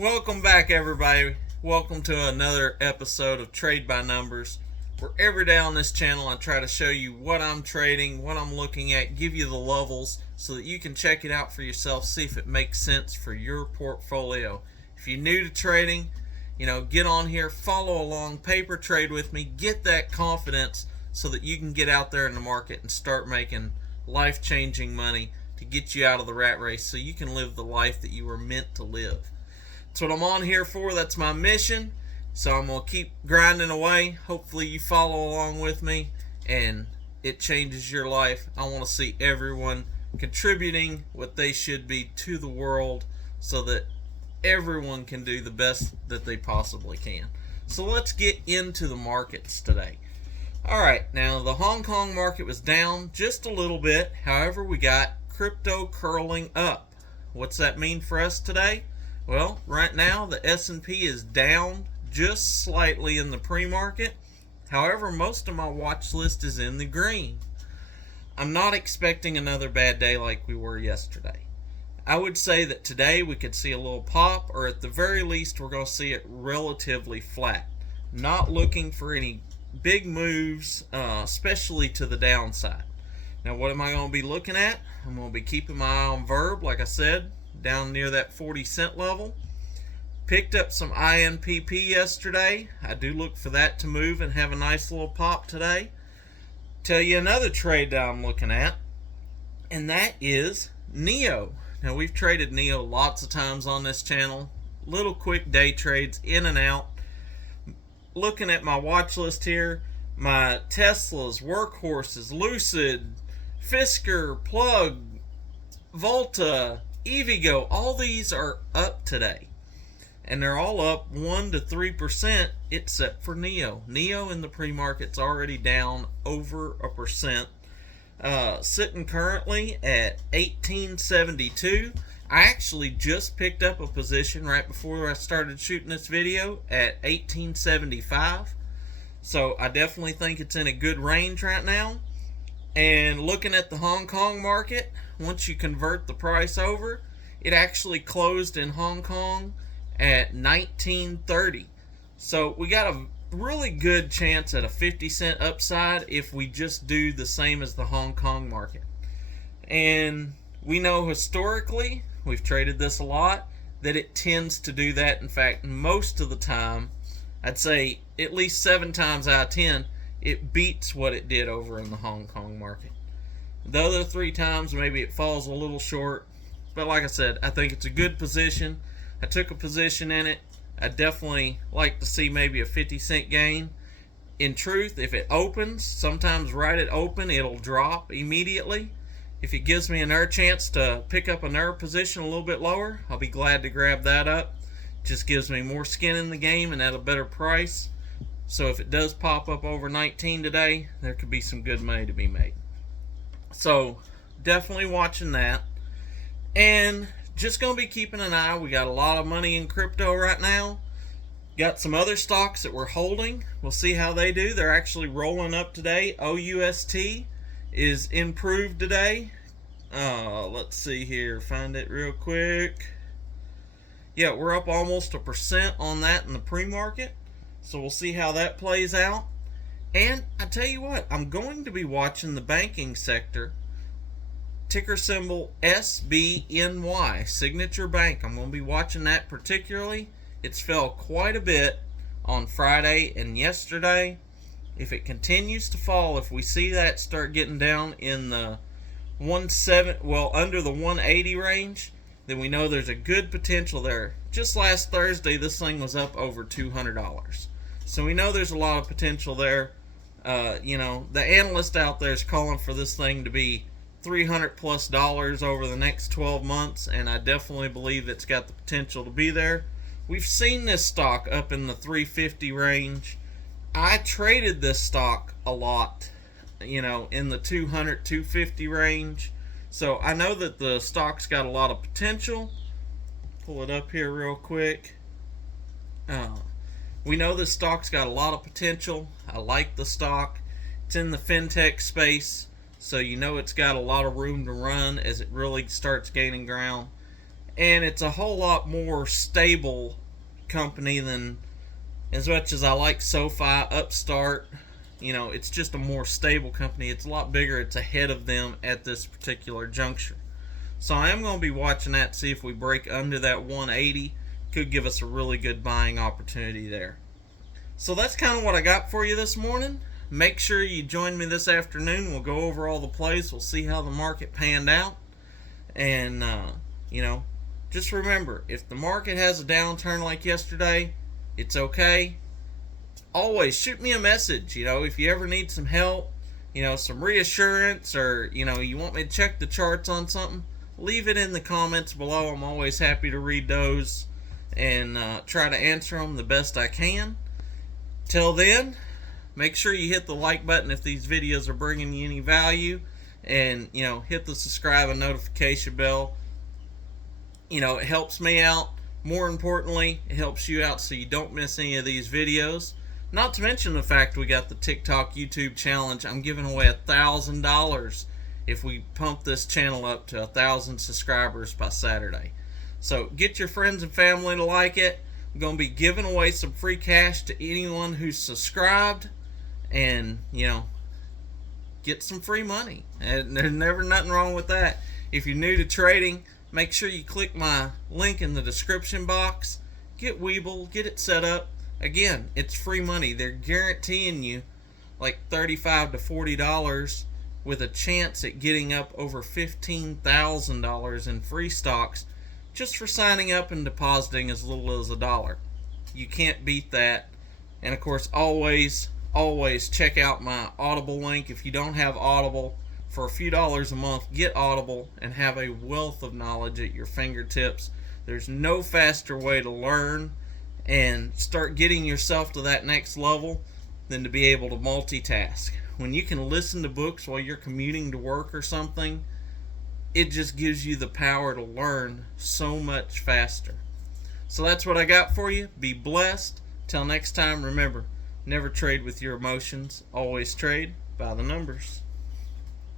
Welcome back, everybody. Welcome to another episode of Trade by Numbers, where every day on this channel I try to show you what I'm trading, what I'm looking at, give you the levels so that you can check it out for yourself, see if it makes sense for your portfolio. If you're new to trading, get on here, follow along, paper trade with me, get that confidence so that you can get out there in the market and start making life-changing money to get you out of the rat race so you can live the life that you were meant to live. That's what I'm on here for. That's my mission. So I'm going to keep grinding away. Hopefully you follow along with me and it changes your life. I want to see everyone contributing what they should be to the world so that everyone can do the best that they possibly can. So let's get into the markets today. Alright, now the Hong Kong market was down just a little bit. However, we got crypto curling up. What's that mean for us today? Well, right now the S&P is down just slightly in the pre-market. However, most of my watch list is in the green. I'm not expecting another bad day like we were yesterday. I would say that today we could see a little pop, or at the very least we're going to see it relatively flat. Not looking for any big moves, especially to the downside. Now what am I going to be looking at? I'm going to be keeping my eye on Verb, like I said, down near that 40-cent level. Picked up some INPP yesterday. I do look for that to move and have a nice little pop today. Tell you another trade that I'm looking at, and that is NEO. Now we've traded NEO lots of times on this channel. Little quick day trades in and out. Looking at my watch list here, my Teslas, Workhorses, Lucid, Fisker, Plug, Volta, EVgo, all these are up today. And they're all up 1 to 3% except for NEO. NEO in the pre-market's already down over 1%. Sitting currently at 1872. I actually just picked up a position right before I started shooting this video at 1875. So I definitely think it's in a good range right now. And looking at the Hong Kong market, once you convert the price over, it actually closed in Hong Kong at 1930. So we got a really good chance at a 50-cent upside if we just do the same as the Hong Kong market. And we know historically, we've traded this a lot, that it tends to do that. In fact, most of the time, I'd say at least 7 times out of 10, it beats what it did over in the Hong Kong market. The other 3 times, maybe it falls a little short. But like I said, I think it's a good position. I took a position in it. I definitely like to see maybe a 50-cent gain. In truth, if it opens, sometimes right at open, it'll drop immediately. If it gives me another chance to pick up another position a little bit lower, I'll be glad to grab that up. Just gives me more skin in the game and at a better price. So if it does pop up over 19 today, there could be some good money to be made. So definitely watching that. And just going to be keeping an eye. We got a lot of money in crypto right now. Got some other stocks that we're holding. We'll see how they do. They're actually rolling up today. OUST is improved today. Let's see here. Find it real quick. Yeah, we're up almost 1% on that in the pre-market. So we'll see how that plays out. And I tell you what, I'm going to be watching the banking sector. Ticker symbol SBNY, Signature Bank. I'm going to be watching that particularly. It's fell quite a bit on Friday and yesterday. If it continues to fall, if we see that start getting down in the under the 180 range, then we know there's a good potential there. Just last Thursday, this thing was up over $200. So we know there's a lot of potential there. The analyst out there is calling for this thing to be $300+ over the next 12 months, and I definitely believe it's got the potential to be there. We've seen this stock up in the 350 range. I traded this stock a lot, in the 200, 250 range. So I know that the stock's got a lot of potential. Pull it up here real quick. We know this stock's got a lot of potential. I like the stock. It's in the fintech space, so it's got a lot of room to run as it really starts gaining ground. and it's a whole lot more stable company than, as much as I like SoFi, Upstart, it's just a more stable company. It's a lot bigger. It's ahead of them at this particular juncture. So I am going to be watching that, see if we break under that 180. Could give us a really good buying opportunity there. So that's kind of what I got for you this morning. Make sure you join me this afternoon. We'll go over all the plays. We'll see how the market panned out. And, just remember, if the market has a downturn like yesterday, it's okay. Always shoot me a message, if you ever need some help, some reassurance, or, you want me to check the charts on something, leave it in the comments below. I'm always happy to read those and try to answer them the best I can. Till then, make sure you hit the like button if these videos are bringing you any value, and, hit the subscribe and notification bell. It helps me out. More importantly, it helps you out so you don't miss any of these videos. Not to mention the fact we got the TikTok YouTube challenge. I'm giving away $1,000 if we pump this channel up to 1,000 subscribers by Saturday. So get your friends and family to like it. I'm going to be giving away some free cash to anyone who's subscribed, and, get some free money. And there's never nothing wrong with that. If you're new to trading, make sure you click my link in the description box. Get Webull, get it set up. Again, it's free money. They're guaranteeing you like $35 to $40 with a chance at getting up over $15,000 in free stocks just for signing up and depositing as little as $1. You can't beat that. And of course, always check out my Audible link. If you don't have Audible, for a few dollars a month, get Audible and have a wealth of knowledge at your fingertips. There's no faster way to learn and start getting yourself to that next level than to be able to multitask. When you can listen to books while you're commuting to work or something, it just gives you the power to learn so much faster. So that's what I got for you. Be blessed. Till next time, remember, never trade with your emotions. Always trade by the numbers.